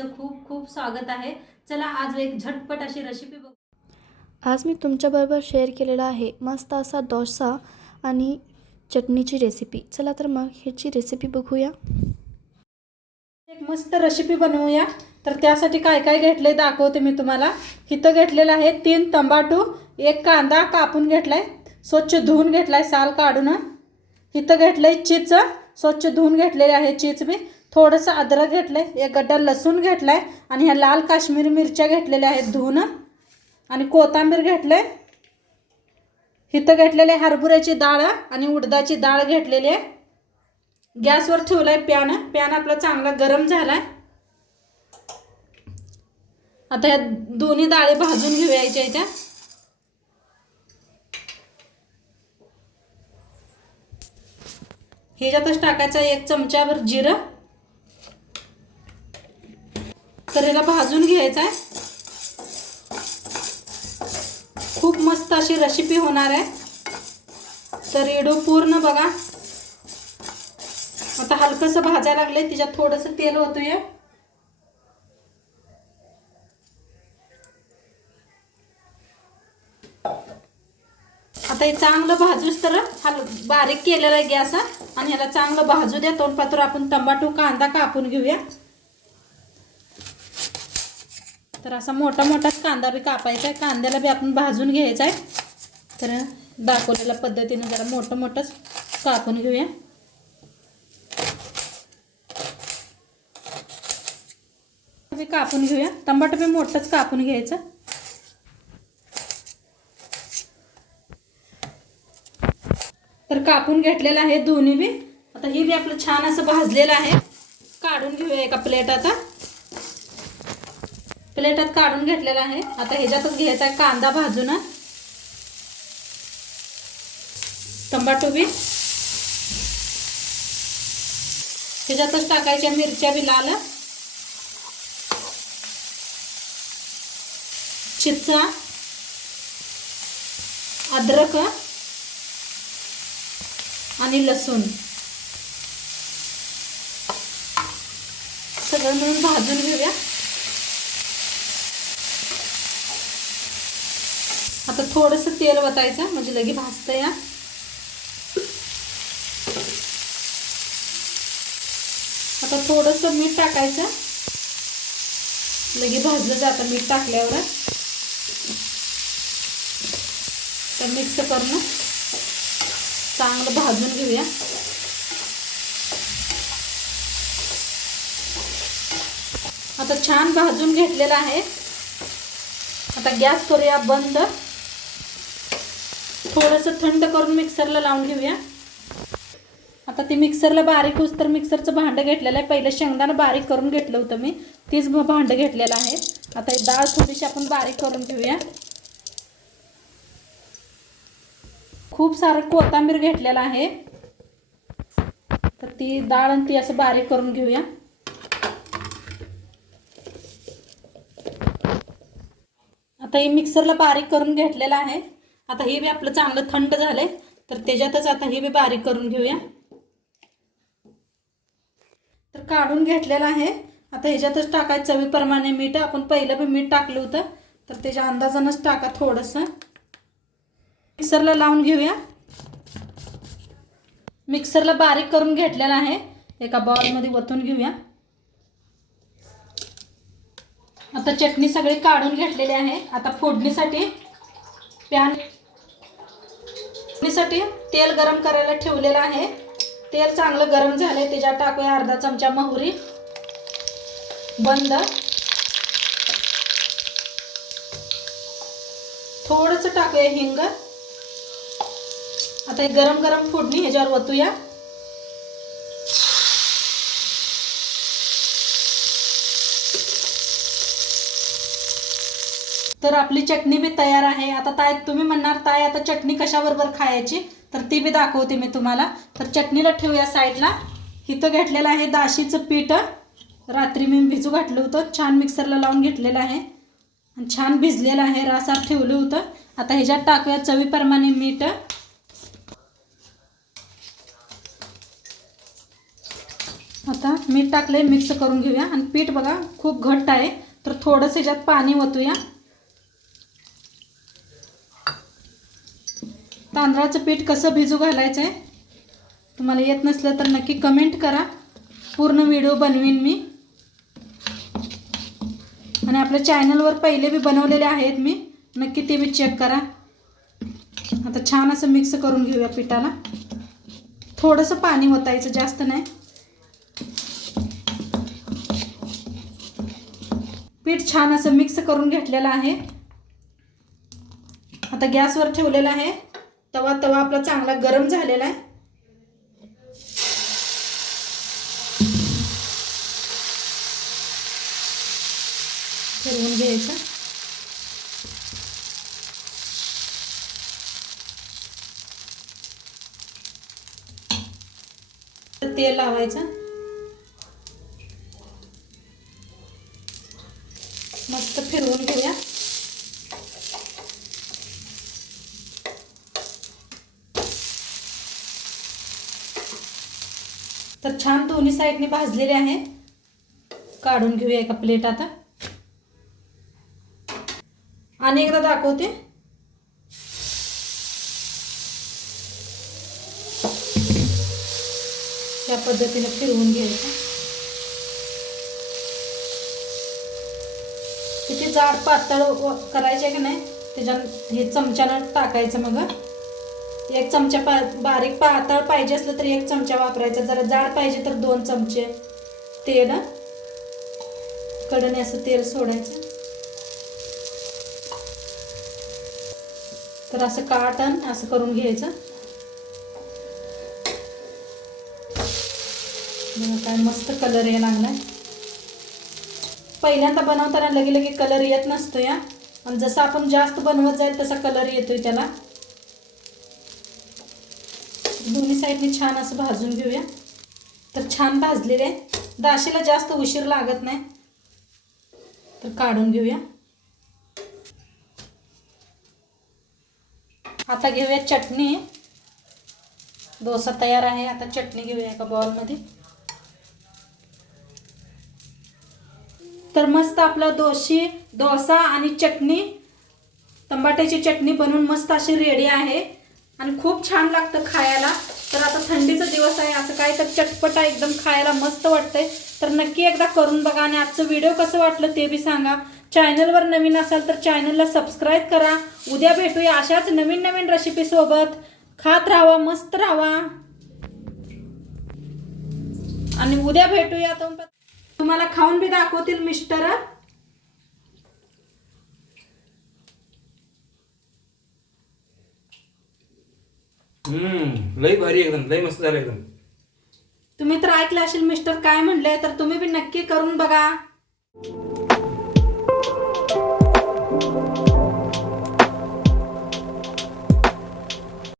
तुमचं खूप खूप स्वागत आहे। चला आज एक झटपट अशी रेसिपी बघू। आज मी तुमच्याबरोबर शेअर केलेला आहे मस्त असा डोसा आणि चटणीची रेसिपी। चला तर मग ह्याची रेसिपी बघूया। एक मस्त रेसिपी बनवूया। तर त्यासाठी काय काय घेतले दाखवते मी तुम्हाला। इथं घेतलेला आहे 3 टमाटो, एक कांदा कापून घेतलाय, स्वच्छ धुवून घेतलाय साल काढून। इथं घेतलंय चीज, स्वच्छ धुवून घेतलेले आहे चीज मी। थोडंसं अद्रक घेतलंय, एक गड्डा लसूण घेतलाय आणि ह्या लाल काश्मीरी मिरच्या घेतलेल्या आहेत धुवून आणि कोथिंबीर घेतलंय। इथं घेतलेले हरभऱ्याची डाळ आणि उडदाची डाळ घेतलेली आहे। गॅसवर ठेवलाय पॅन आपला चांगला गरम झालाय। आता या दोन्ही डाळी भाजून घेऊयाच्या इथे। ह्याच्यातच टाकायचा 1 चमचाभर जिरं। तर याला भाजून घ्यायचं आहे। खूप मस्त अशी रेसिपी होणार आहे, तर व्हिडिओ पूर्ण बघा। आता हलकसं भाजायला लागले, त्याच्यात थोडंसं तेल ओतूया। आता हे चांगलं भाजूस तर बारीक केलेला आहे गॅस आणि ह्याला चांगलं भाजू द्या। तोंडपात्र आपण टमाटो कांदा कापून घेऊया। तर असा मोठा मोठाच कांदा बी कापायचा आहे, कांद्याला बी आपण भाजून घ्यायचा आहे। तर दाखवलेल्या पद्धतीने जरा मोठं मोठंच कापून घेऊया। बी कापून घेऊया, टमाटर बी मोठंच कापून घ्यायचं। तर कापून घेतलेलं आहे दोन्ही बी। आता हे बी आपलं छान असं भाजलेलं आहे, काढून घेऊया एका प्लेटात। प्लेटात काढून घेतलेला आहे। आता ह्याच्यातच घ्यायचा आहे कांदा भाजून, टमाटो बी ह्याच्यातच टाकायच्या, मिरच्या बी लाल, चिचा, अद्रक आणि लसूण सगळं मिळून भाजून घेऊया। आता थोडंसं तेल वतायचं म्हणजे लगे भाजतं या। आता थोडंसं मीठ टाकायचं, लगे भाजलं जातं मीठ टाकल्यावर। तर मिक्स करून चांगलं भाजून घेऊया। आता छान भाजून घेतलेला आहे। आता गॅस करूया बंद, थोडंसं थंड करून मिक्सरला लावून घेऊया। आता ते मिक्सरला बारीक होस तर मिक्सरचं भांडं घेतलेलं आहे। पहिलं शेंगदाणा बारीक करून घेतलं होतं मी, तीच भांडं घेतलेलं आहे। आता ही डाळ थोडीशी आपण बारीक करून घेऊया। खूप सारं कोथिंबीर घेतलेलं आहे, तर ती डाळ आणि ती असं बारीक करून घेऊया। आता हे मिक्सरला बारीक करून घेतलेलं आहे। आता हे बी आपलं चांगलं थंड झालंय, तर त्याच्यातच आता हे बी बारीक करून घेऊया। तर काढून घेतलेलं आहे। आता ह्याच्यातच टाकायचं चवीप्रमाणे मीठ। आपण पहिलं बी मीठ टाकलं होतं, तर त्याच्या अंदाजानंच टाका थोडंसं। मिक्सरला लावून घेऊया। मिक्सरला बारीक करून घेतलेला आहे, एका बाउलमध्ये ओतून घेऊया। आता चटणी सगळी काढून घेतलेली आहे। आता फोडणीसाठी तेल गरम करायला ठेवलेलं आहे। तेल चांगलं गरम झालंय, त्याच्यात टाकूया अर्धा चमचा मोहरी, बंद, थोडंसं टाकूया हिंग। आता गरम गरम फोडणी ह्याच्यावर ओतूया। तर आपली चटणी बी तयार आहे। आता ताई तुम्ही म्हणणार ताई आता चटणी कशाबरोबर खायची, तर ती बी दाखवते मी तुम्हाला। तर चटणीला ठेवूया साईडला। इथं घेतलेलं आहे दाशीचं पीठ, रात्री मी भिजू घातलं होतं, छान मिक्सरला लावून घेतलेलं आहे आणि छान भिजलेलं आहे, रासात ठेवलं होतं। आता ह्याच्यात टाकूया चवीप्रमाणे मीठ, आता मीठ टाकले, मिक्स करून घेऊया. आणि पीठ बघा खूप घट्ट आहे, तर थोडंसं ह्याच्यात पाणी ओतूया. तांदळाचं पीठ कसं भिजू घालायचं आहे तुम्हाला येत नसलं तर नक्की कमेंट करा, पूर्ण व्हिडिओ बनवीन मी. आणि आपल्या चॅनलवर पहिले बी बनवलेले आहेत मी, नक्की ते बी चेक करा. आता छान असं मिक्स करून घेऊया पिठाला. थोडंसं पाणी ओतायचं, जास्त नाही. पीठ छान असं मिक्स करून घेतलेलं आहे. आता गॅसवर ठेवलेला आहे तवा आपला चांगला गरम झालेला आहे. फिरवून घ्यायचं. तेल लावायचं, मस्त फिरवून घेऊया. तर छान दोन्ही साईडने भाजलेले आहे. काढून घेऊया एका प्लेट. आता आणि एकदा दाखवते. या पद्धतीने फिरवून घ्यायचं. किती जाड पातळ करायचे की नाही त्याच्यात हे चमच्यानं टाकायचं. मग एक चमचा बारीक पातळ पाहिजे असलं तर एक चमचा वापरायचा, जरा जाड पाहिजे तर 2 चमचे तेल. कडने असं तेल सोडायचं. तर असं काटन असं करून घ्यायचं. काय मस्त कलर यायला लागलाय. पहिल्यांदा बनवताना लगे कलर येत नसतो या, आणि जसं आपण जास्त बनवत जाईल तसा कलर येतोय त्याला. दोन्ही साईडने छान असं भाजून घेऊया. तर छान भाजलेले आहे. दाशीला जास्त उशीर लागत नाही. तर काढून घेऊया. आता घेऊया चटणी. डोसा तयार आहे. आता चटणी घेऊया एका बाउलमध्ये. तर मस्त आपला डोसा आणि चटणी, टमाट्याची चटणी बनवून मस्त अशी रेडी आहे. आणि खूप छान लागतं खायला. तर आता थंडीचा दिवस आहे, असं काय तर चटपटा एकदम खायला मस्त वाटतंय. तर नक्की एकदा करून बघा. आणि आजचं व्हिडिओ कसं वाटलं ते बी सांगा. चॅनलवर नवीन असाल तर चॅनलला सबस्क्राईब करा. उद्या भेटूया अशाच नवीन रेसिपी सोबत. खात राहावा, मस्त राहावा. आणि उद्या भेटूया. तुम्हाला खाऊन बी दाखवतील मिस्टर. लई भारी एकदम, लई मस्त झालं एकदम. तुम्ही तर ऐकलं असेल मिस्टर काय म्हणले, तर तुम्ही बी नक्की करून बघा.